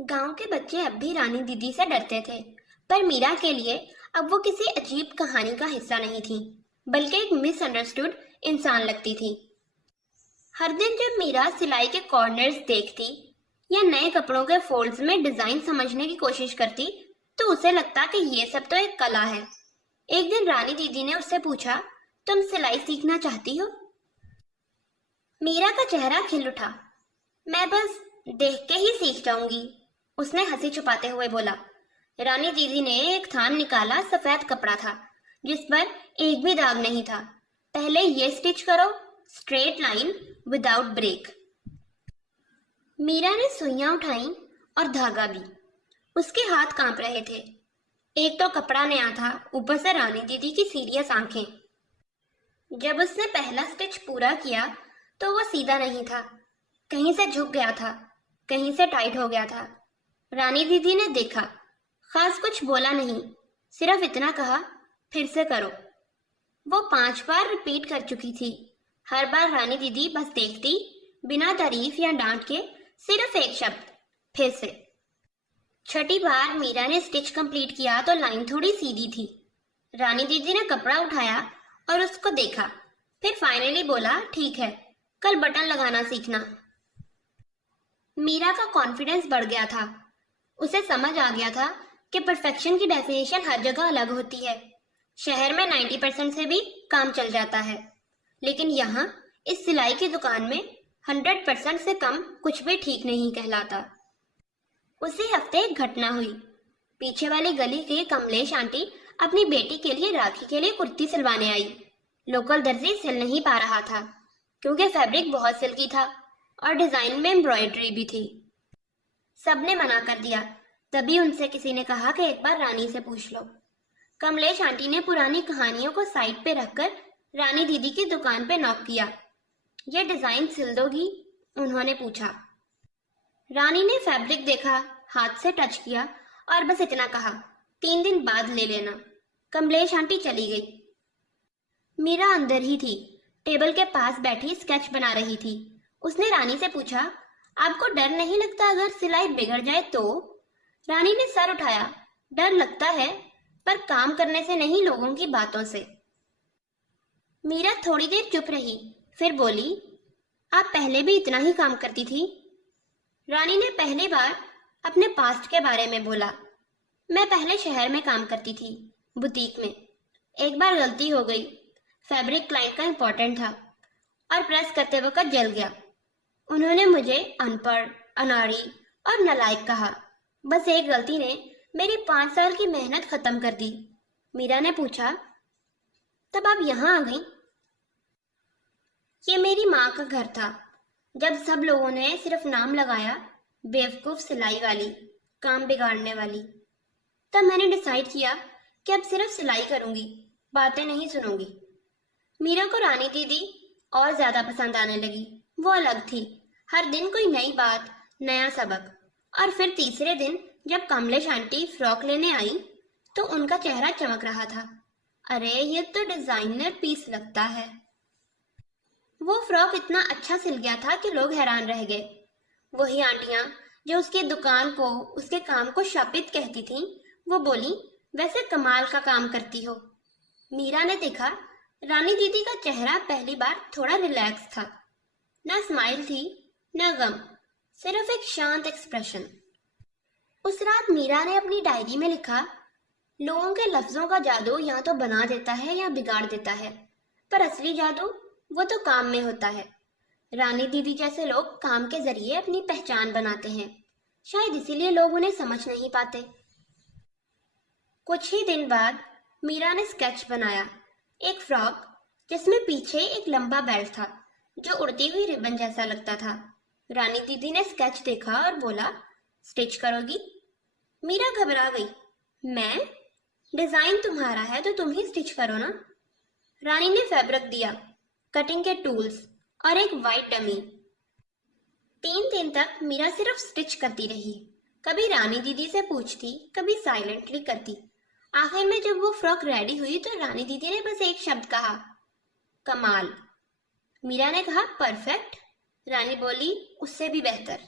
गांव के बच्चे अब भी रानी दीदी से डरते थे, पर मीरा के लिए अब वो किसी अजीब कहानी का हिस्सा नहीं थी, बल्कि एक मिसअंडरस्टूड इंसान लगती थी। हर दिन जब मीरा सिलाई के कॉर्नर्स देखती या नए कपड़ों के फोल्ड्स में डिजाइन समझने की कोशिश करती, तो उसे लगता कि ये सब तो एक कला है। एक दिन रानी दीदी ने उससे पूछा, तुम सिलाई सीखना चाहती हो? मीरा का चेहरा खिल उठा। मैं बस देख के ही सीख जाऊंगी, उसने हंसी छुपाते हुए बोला। रानी दीदी ने एक थान निकाला। सफेद कपड़ा था जिस पर एक भी दाग नहीं था। पहले ये स्टिच करो, straight line without break. Meera ने सुइयां उठाई और धागा भी। उसके हाथ कांप रहे थे। एक तो कपड़ा नया था, ऊपर से रानी दीदी की सीरियस आंखें। जब उसने पहला स्टिच पूरा किया तो वो सीधा नहीं था, कहीं से झुक गया था, कहीं से टाइट हो गया था। रानी दीदी ने देखा, खास कुछ बोला नहीं, सिर्फ इतना कहा, फिर से करो। वो 5 बार रिपीट कर चुकी थी। हर बार रानी दीदी बस देखती, बिना तारीफ या डांट के, सिर्फ एक शब्द, फिर से। छठी बार मीरा ने स्टिच कंप्लीट किया तो लाइन थोड़ी सीधी थी। रानी दीदी ने कपड़ा उठाया और उसको देखा, फिर फाइनली बोला, ठीक है, कल बटन लगाना सीखना। मीरा का कॉन्फिडेंस बढ़ गया था। उसे समझ आ गया था कि परफेक्शन की डेफिनेशन हर जगह अलग होती है। शहर में 90% से भी काम चल जाता है, लेकिन यहाँ इस सिलाई की दुकान में 100% से कम कुछ भी ठीक नहीं कहलाता। उसी हफ्ते एक घटना हुई। पीछे वाली गली की कमलेश आंटी अपनी बेटी के लिए राखी के लिए कुर्ती सिलवाने आई। लोकल दर्जी सिल नहीं पा रहा था क्योंकि फैब्रिक बहुत सिल्की था और डिजाइन में एम्ब्रॉयडरी भी थी। सबने मना कर दिया। तभी उनसे किसी ने कहा कि एक बार रानी से पूछ लो। कमलेश आंटी ने पुरानी कहानियों को साइड पे रखकर रानी दीदी की दुकान पे नॉक किया। ये डिजाइन सिल दोगी? उन्होंने पूछा। रानी ने फैब्रिक देखा, हाथ से टच किया और बस इतना कहा, 3 दिन बाद ले लेना। कमलेश आंटी चली गई। मीरा अंदर ही थी, टेबल के पास बैठी स्केच बना रही थी। उसने रानी से पूछा, आपको डर नहीं लगता अगर सिलाई बिगड़ जाए तो? रानी ने सर उठाया। डर लगता है, पर काम करने से नहीं, लोगों की बातों से। मीरा थोड़ी देर चुप रही, फिर बोली, आप पहले भी इतना ही काम करती थी? रानी ने पहली बार अपने पास्ट के बारे में बोला। मैं पहले शहर में काम करती थी, बुटीक में। एक बार गलती हो गई, फैब्रिक क्लाइंट का इम्पोर्टेंट था और प्रेस करते वक्त जल गया। उन्होंने मुझे अनपढ़, अनाड़ी और नालायक कहा। बस एक गलती ने मेरी 5 साल की मेहनत खत्म कर दी। मीरा ने पूछा, तब आप यहाँ आ गई? ये मेरी माँ का घर था। जब सब लोगों ने सिर्फ नाम लगाया, बेवकूफ सिलाई वाली, काम बिगाड़ने वाली, तब मैंने डिसाइड किया कि अब सिर्फ सिलाई करूंगी, बातें नहीं सुनूंगी। मीरा को रानी दीदी और ज्यादा पसंद आने लगी। वो अलग थी, हर दिन कोई नई बात, नया सबक। और फिर तीसरे दिन जब कमलेश आंटी फ्रॉक लेने आई तो उनका चेहरा चमक रहा था। अरे ये तो डिजाइनर पीस लगता है। वो फ्रॉक इतना अच्छा सिल गया था कि लोग हैरान रह गए। वही आंटियां जो उसकी दुकान को, उसके काम को शापित कहती थीं, वो बोली, वैसे कमाल का काम करती हो। मीरा ने देखा, रानी दीदी का चेहरा पहली बार थोड़ा रिलैक्स था। ना स्माइल थी, ना गम, सिर्फ एक शांत एक्सप्रेशन। उस रात मीरा ने अपनी डायरी में लिखा, लोगों के लफ्जों का जादू या तो बना देता है या बिगाड़ देता है, पर असली जादू वो तो काम में होता है। रानी दीदी जैसे लोग काम के जरिए अपनी पहचान बनाते हैं, शायद इसीलिए लोग उन्हें समझ नहीं पाते। कुछ ही दिन बाद मीरा ने स्केच बनाया, एक फ्रॉक जिसमें पीछे एक लंबा बेल्ट था जो उड़ती हुई रिबन जैसा लगता था। रानी दीदी ने स्केच देखा और बोला, स्टिच करोगी? मीरा घबरा गई। मैं? डिजाइन तुम्हारा है तो तुम ही स्टिच करो ना। रानी ने फैब्रिक दिया, कटिंग के टूल्स और एक वाइट डमी। 3 दिन तक मीरा सिर्फ स्टिच करती रही। कभी रानी दीदी से पूछती, कभी साइलेंटली करती। आखिर में जब वो फ्रॉक रेडी हुई तो रानी दीदी ने बस एक शब्द कहा, कमाल। मीरा ने कहा, परफेक्ट। रानी बोली, उससे भी बेहतर।